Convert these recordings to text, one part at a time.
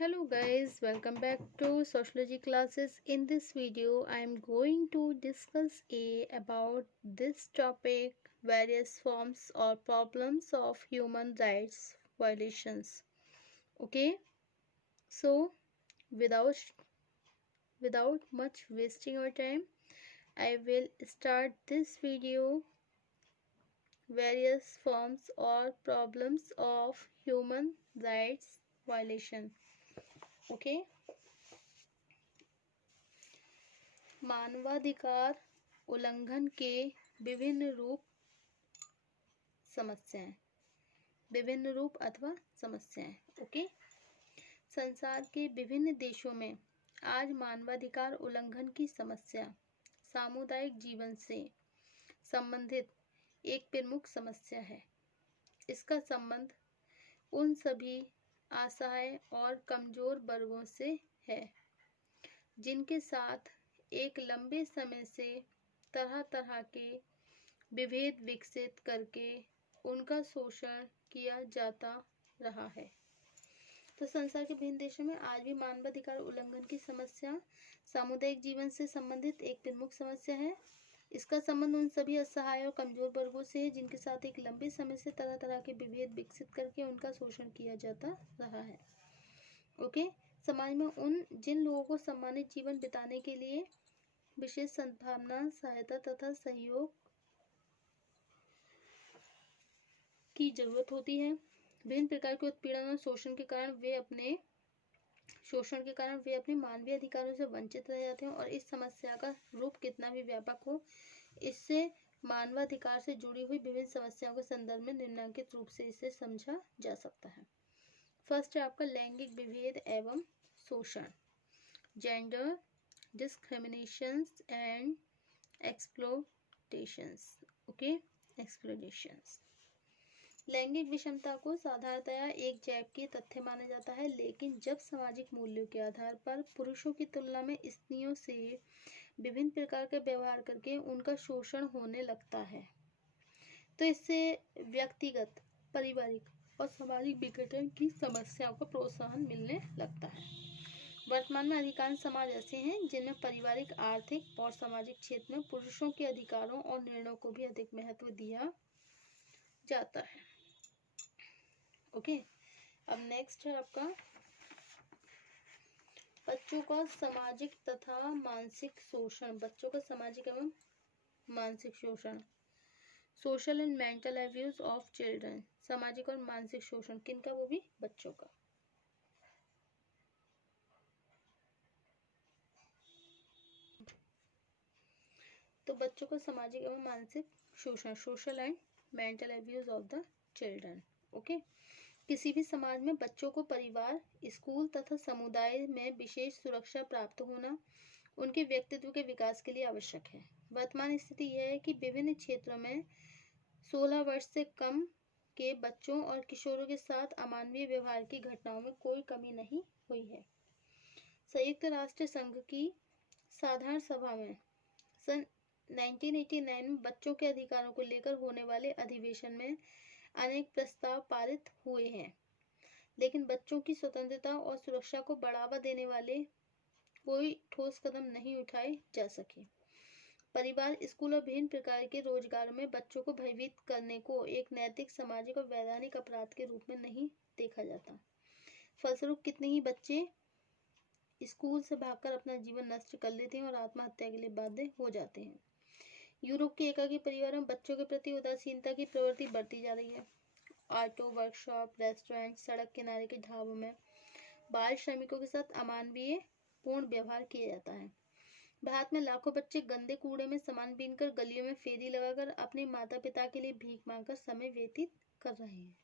Hello guys, welcome back to sociology classes. In this video, I am going to discuss about this topic, various forms or problems of human rights violations. Okay, so without much wasting our time, I will start this video. Various forms or problems of human rights violation. Okay. मानवाधिकार उल्लंघन के विभिन्न रूप समस्याएं, विभिन्न रूप अथवा समस्याएं। ओके, संसार के विभिन्न देशों में आज मानवाधिकार उल्लंघन की समस्या सामुदायिक जीवन से संबंधित एक प्रमुख समस्या है। इसका संबंध उन सभी असहाय और कमजोर वर्गों से है जिनके साथ एक लंबे समय से तरह तरह के विभेद विकसित करके उनका शोषण किया जाता रहा है। तो संसार के विभिन्न देशों में आज भी मानवाधिकार उल्लंघन की समस्या सामुदायिक जीवन से संबंधित एक प्रमुख समस्या है। इसका संबंध उन सभी असहाय और कमजोर वर्गों से है जिनके साथ एक लंबे समय से तरह तरह के विभेद विकसित करके उनका शोषण किया जाता रहा है। ओके, समाज में जिन लोगों को सम्मानित जीवन बिताने के लिए विशेष सद्भावना, सहायता तथा सहयोग की जरूरत होती है। विभिन्न प्रकार के उत्पीड़न और शोषण के कारण वे अपने मानवीय अधिकारों से वंचित रह जाते हैं और इस समस्या का रूप कितना भी व्यापक हो, इससे मानवाधिकार से जुड़ी हुई विभिन्न समस्याओं के संदर्भ में निम्नलिखित रूप से इसे समझा जा सकता है। फर्स्ट है आपका लैंगिक विभेद एवं शोषण, जेंडर डिस्क्रिमिनेशंस एंड एक्सप्लोटेशंस। ओके, एक्सप्लोटेशंस। लैंगिक विषमता को साधारणतया एक जैविक तथ्य माना जाता है, लेकिन जब सामाजिक मूल्यों के आधार पर पुरुषों की तुलना में स्त्रियों से विभिन्न प्रकार के व्यवहार करके उनका शोषण होने लगता है, तो इससे व्यक्तिगत, पारिवारिक और सामाजिक विघटन की समस्याओं को प्रोत्साहन मिलने लगता है। वर्तमान में अधिकांश समाज ऐसे हैं जिनमें पारिवारिक, आर्थिक और सामाजिक क्षेत्र में पुरुषों के अधिकारों और निर्णयों को भी अधिक महत्व दिया जाता है। ओके, अब नेक्स्ट है आपका बच्चों का सामाजिक तथा मानसिक शोषण। बच्चों का सामाजिक एवं मानसिक शोषण, social and mental abuse of children. सामाजिक और मानसिक शोषण किनका? वो भी बच्चों का। तो बच्चों का सामाजिक एवं मानसिक शोषण, social and mental abuse of the children. Okay, किसी भी समाज में बच्चों को परिवार, स्कूल तथा समुदाय में विशेष सुरक्षा प्राप्त होना उनके व्यक्तित्व के विकास के लिए आवश्यक है। वर्तमान स्थिति यह है कि विभिन्न क्षेत्रों में 16 वर्ष से कम के बच्चों और किशोरों के साथ अमानवीय व्यवहार की घटनाओं में कोई कमी नहीं हुई है। संयुक्त राष्ट्र संघ की साधारण सभा में सन 1989 में बच्चों के अधिकारों को लेकर होने वाले अधिवेशन में अनेक प्रस्ताव पारित हुए हैं, लेकिन बच्चों की स्वतंत्रता और सुरक्षा को बढ़ावा देने वाले कोई ठोस कदम नहीं उठाए जा सके। परिवार, स्कूल और विभिन्न प्रकार के रोजगार में बच्चों को भयभीत करने को एक नैतिक, सामाजिक और वैधानिक अपराध के रूप में नहीं देखा जाता। फलस्वरूप कितने ही बच्चे स्कूल से भागकर अपना जीवन नष्ट कर लेते हैं और आत्महत्या के लिए बाध्य हो जाते हैं। यूरोप के एकाकी परिवारों में बच्चों के प्रति उदासीनता की प्रवृत्ति बढ़ती जा रही है। ऑटो वर्कशॉप, रेस्टोरेंट, सड़क किनारे के ढाबों में बाल श्रमिकों के साथ अमानवीय पूर्ण व्यवहार किया जाता है। भारत में लाखों बच्चे गंदे कूड़े में सामान बीनकर, गलियों में फेरी लगाकर अपने माता पिता के लिए भीख मांगकर समय व्यतीत कर रहे हैं।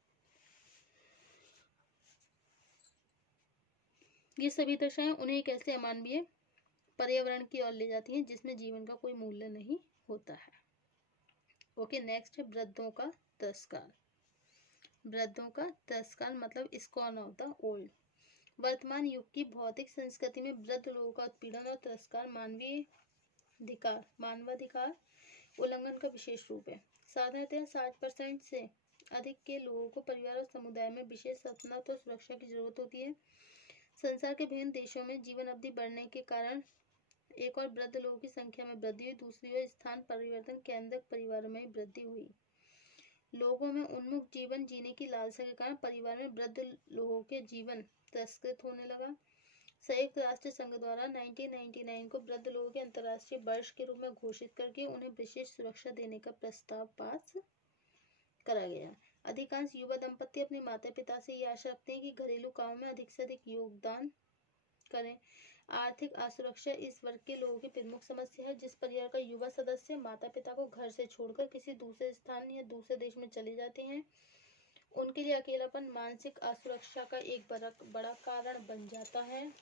ये सभी दशाएं उन्हें एक ऐसे अमानवीय पर्यावरण की ओर ले जाती हैं जिसमें जीवन का कोई मूल्य नहीं होता है। ओके, नेक्स्ट है वृद्धों का तिरस्कार। वृद्धों का तिरस्कार मतलब स्कॉर्न ऑफ द ओल्ड। वर्तमान युग की भौतिक संस्कृति में वृद्ध लोगों का उत्पीड़न और तिरस्कार मानवाधिकार उल्लंघन का विशेष रूप है। साधारणतः 60% से अधिक के लोगों को परिवार और समुदाय में विशेष सतर्कता और सुरक्षा की जरूरत होती है। संसार के विभिन्न देशों में जीवन अवधि बढ़ने के कारण एक और वृद्ध लोगों की संख्या में वृद्धि हुई, दूसरी ओर स्थान परिवर्तन केंद्रक परिवारों में वृद्धि हुई। लोगों में उन्मुख जीवन जीने की लालसा के कारण परिवार में वृद्ध लोगों के जीवन तिरस्कृत होने लगा। संयुक्त राष्ट्र संघ द्वारा 1999 को वृद्ध लोगों के अंतर्राष्ट्रीय वर्ष के रूप में घोषित करके उन्हें विशेष सुरक्षा देने का प्रस्ताव पास करा गया। अधिकांश युवा दंपति अपने माता पिता से ये आशा रखते हैं कि घरेलू कामों में अधिक से अधिक योगदान करें। आर्थिक असुरक्षा इस वर्ग के लोगों की प्रमुख समस्या है। जिस परिवार का युवा सदस्य माता पिता को घर से छोड़कर किसी दूसरे स्थान या दूसरे देश में चले जाते हैं, उनके लिए अकेलापन मानसिक असुरक्षा का एक बड़ा कारण बन जाता है।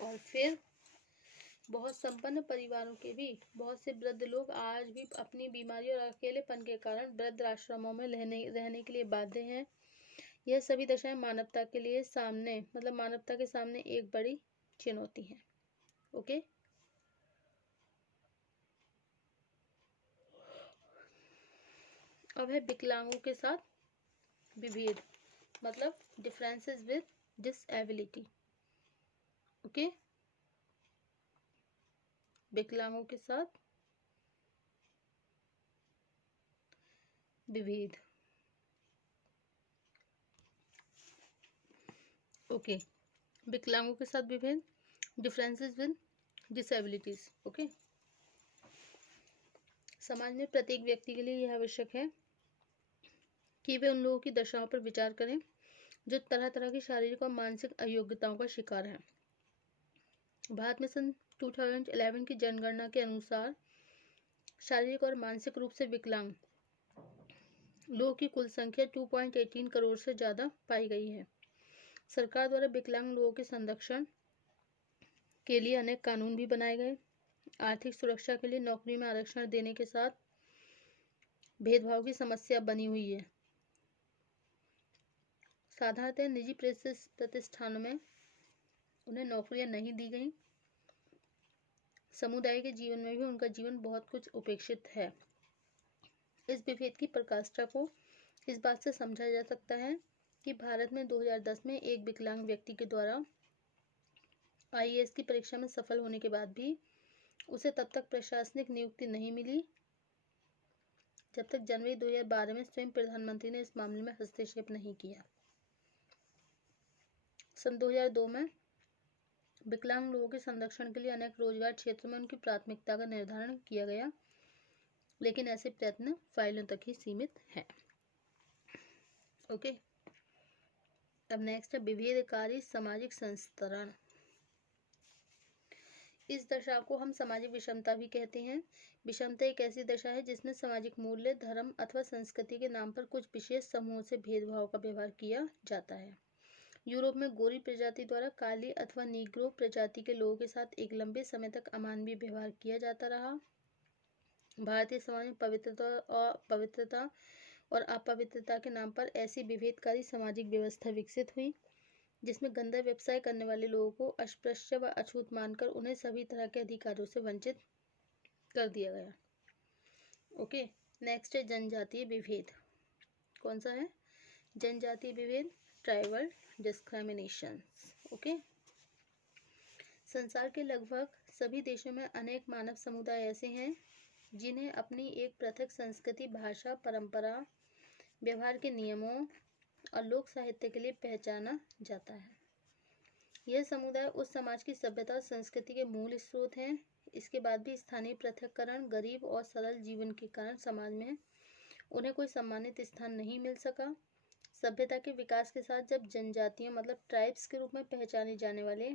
और फिर बहुत संपन्न परिवारों के भी बहुत से वृद्ध लोग आज भी अपनी बीमारी और अकेलेपन के कारण वृद्ध आश्रमों में रहने के लिए बाध्य हैं। यह सभी दशाएं मानवता के सामने एक बड़ी चुनौती है। ओके, अब है विकलांगों के साथ विभेद, मतलब डिफरेंसेस विद डिसेबिलिटी। ओके, विकलांगों के साथ विभेद। ओके, विकलांगों के साथ विभेद, डिफरेंसेस विद डिसेबिलिटीज। ओके, समाज में प्रत्येक व्यक्ति के लिए यह आवश्यक है कि वे उन लोगों की दशाओं पर विचार करें जो तरह तरह की शारीरिक और मानसिक अयोग्यताओं का शिकार हैं। भारत में सन 2011 की जनगणना के अनुसार शारीरिक और मानसिक रूप से विकलांग लोगों की कुल संख्या 2.18 करोड़ से ज़्यादा पाई गई है। सरकार द्वारा विकलांग लोगों के संरक्षण के लिए अनेक कानून भी बनाए गए। आर्थिक सुरक्षा के लिए नौकरी में आरक्षण देने के साथ भेदभाव की समस्या बनी हुई है। साधारणतः निजी प्रतिष्ठानों में उन्हें नौकरियां नहीं दी गई। समुदाय के जीवन में भी उनका जीवन बहुत कुछ उपेक्षित है। इस विभेद की पराकाष्ठा को इस बात से समझा जा सकता है कि भारत में 2010 में एक विकलांग व्यक्ति के द्वारा आईएएस की परीक्षा में सफल होने के बाद भी उसे तब तक प्रशासनिक नियुक्ति नहीं मिली जब तक जनवरी 2012 में स्वयं प्रधानमंत्री ने इस मामले में हस्तक्षेप नहीं किया। सन 2002 में विकलांग लोगों के संरक्षण के लिए अनेक रोजगार क्षेत्रों में उनकी प्राथमिकता का निर्धारण किया गया, लेकिन ऐसे प्रयत्न फाइलों तक ही सीमित हैं। ओके, अब नेक्स्ट है विभेदकारी सामाजिक संस्तरण। इस दशा को हम सामाजिक विषमता भी कहते हैं। विषमता एक ऐसी दशा है जिसमें सामाजिक मूल्य, धर्म अथवा संस्कृति के नाम पर कुछ विशेष समूहों से भेदभाव का व्यवहार किया जाता है। यूरोप में गोरी प्रजाति द्वारा काली अथवा नीग्रो प्रजाति के लोगों के साथ एक लंबे समय तक अमानवीय व्यवहार किया जाता रहा। भारतीय समाज में पवित्रता और अपवित्रता के नाम पर ऐसी विभेदकारी सामाजिक व्यवस्था विकसित हुई जिसमें गंदा व्यवसाय करने वाले लोगों को अस्पृश्य व अछूत मानकर उन्हें सभी तरह के अधिकारों से वंचित कर दिया गया। ओके, नेक्स्ट है जनजातीय विभेद। कौन सा है? जनजातीय विभेद, ट्राइबल डिस्क्रिमिनेशन। ओके, संसार के लगभग सभी देशों में अनेक मानव समुदाय ऐसे हैं जिन्हें अपनी एक पृथक संस्कृति, भाषा, परंपरा, व्यवहार के नियमों और लोक साहित्य के लिए पहचाना जाता है। यह समुदाय उस समाज की सभ्यता और संस्कृति के मूल स्रोत हैं। इसके बाद भी स्थानीय पृथक्करण, गरीब और सरल जीवन के कारण समाज में उन्हें कोई सम्मानित स्थान नहीं मिल सका। सभ्यता के विकास के साथ जब जनजातियों मतलब ट्राइब्स के रूप में पहचाने जाने वाले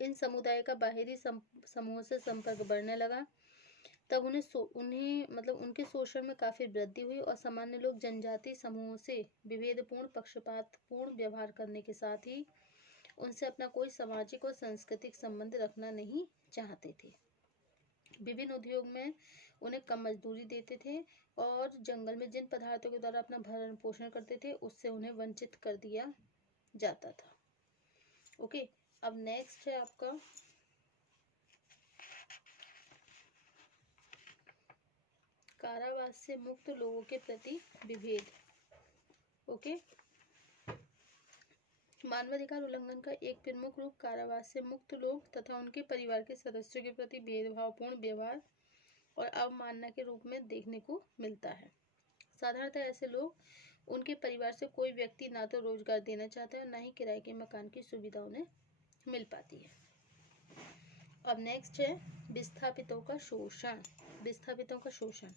इन समुदाय का बाहरी समूह से संपर्क बढ़ने लगा, तब उनके शोषण में काफ़ी वृद्धि हुई और सामान्य लोग जनजातीय समूहों से विभेदपूर्ण, पक्षपातपूर्ण व्यवहार करने के साथ ही उनसे अपना कोई सामाजिक और सांस्कृतिक संबंध रखना नहीं चाहते थे। विभिन्न उद्योग में उन्हें कम मजदूरी देते थे और जंगल में जिन पदार्थों के द्वारा अपना भरण पोषण करते थे उससे उन्हें वंचित कर दिया जाता था। ओके, अब नेक्स्ट है आपका कारावास से मुक्त लोगों के प्रति विभेद। ओके, मानवाधिकार उल्लंघन का एक प्रमुख रूप कारावास से मुक्त लोग तथा उनके परिवार के सदस्यों के प्रति भेदभावपूर्ण व्यवहार और अवमानना के रूप में देखने को मिलता है। साधारणतः ऐसे लोग, उनके परिवार से कोई व्यक्ति ना तो रोजगार देना चाहता है और ना ही किराए के मकान की सुविधा उन्हें मिल पाती है। अब नेक्स्ट है विस्थापितों का शोषण। विस्थापितों का शोषण।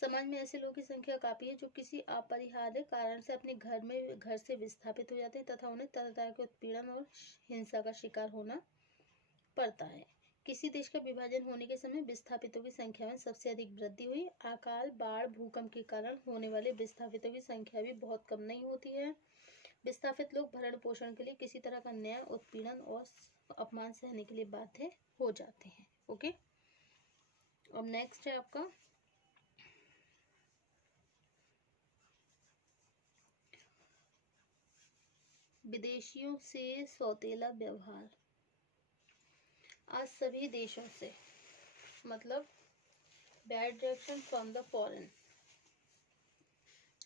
समाज में ऐसे लोगों की संख्या काफी है जो किसी अपरिहार्य कारण से अपने घर से विस्थापित हो जाते हैं तथा उन्हें तरह तरह के उत्पीड़न और हिंसा का शिकार होना पड़ता है। किसी देश का विभाजन होने के समय विस्थापितों की संख्या में सबसे अधिक वृद्धि हुई। अकाल, बाढ़, भूकंप के कारण होने वाले विस्थापितों की संख्या भी बहुत कम नहीं होती है। विस्थापित लोग भरण पोषण के लिए किसी तरह का न्याय, उत्पीड़न और अपमान सहने के लिए बाध्य हो जाते हैं। ओके, अब नेक्स्ट है आपका विदेशियों से सौतेला व्यवहार। आज सभी देशों से, मतलब bad reaction from the foreign.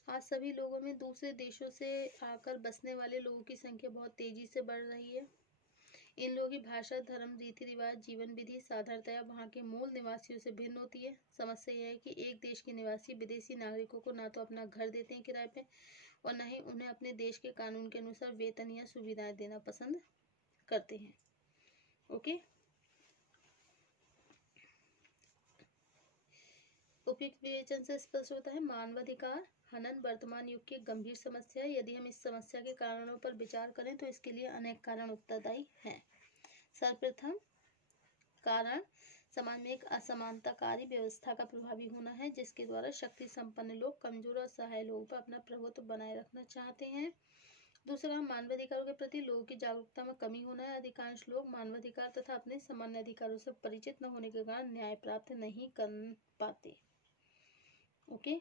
आज सभी लोगों में दूसरे देशों से आकर बसने वाले लोगों की संख्या बहुत तेजी से बढ़ रही है। इन लोगों की भाषा, धर्म, रीति रिवाज, जीवन विधि साधारणतया वहाँ के मूल निवासियों से भिन्न होती है। समस्या यह है कि एक देश के निवासी विदेशी नागरिकों को ना तो अपना घर देते हैं किराए पे और न ही उन्हें अपने देश के कानून के अनुसार वेतन या सुविधाएं देना पसंद करते हैं। ओके, उपयुक्त विवेचन से स्पष्ट होता है मानवाधिकार हनन वर्तमान युग की गंभीर समस्या है। यदि हम इस समस्या के कारणों पर विचार करें तो इसके लिए अनेक कारण उत्तरदायी हैं। सर्वप्रथम कारण समाज में एक असमानताकारी व्यवस्था का प्रभावी होना है, जिसके द्वारा शक्ति संपन्न लोग कमजोर और असहाय लोगों पर अपना प्रभुत्व बनाए रखना चाहते हैं। दूसरा, मानवाधिकारों के प्रति लोगों की जागरूकता में कमी होना है। अधिकांश लोग मानवाधिकार तथा अपने सामान्य अधिकारों से परिचित न होने के कारण न्याय प्राप्त नहीं कर पाते। ओके,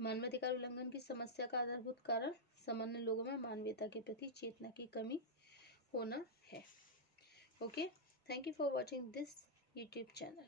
मानवाधिकार उल्लंघन की समस्या का आधारभूत कारण सामान्य लोगों में मानवीयता के प्रति चेतना की कमी होना है। Okay, thank you for watching this YouTube channel.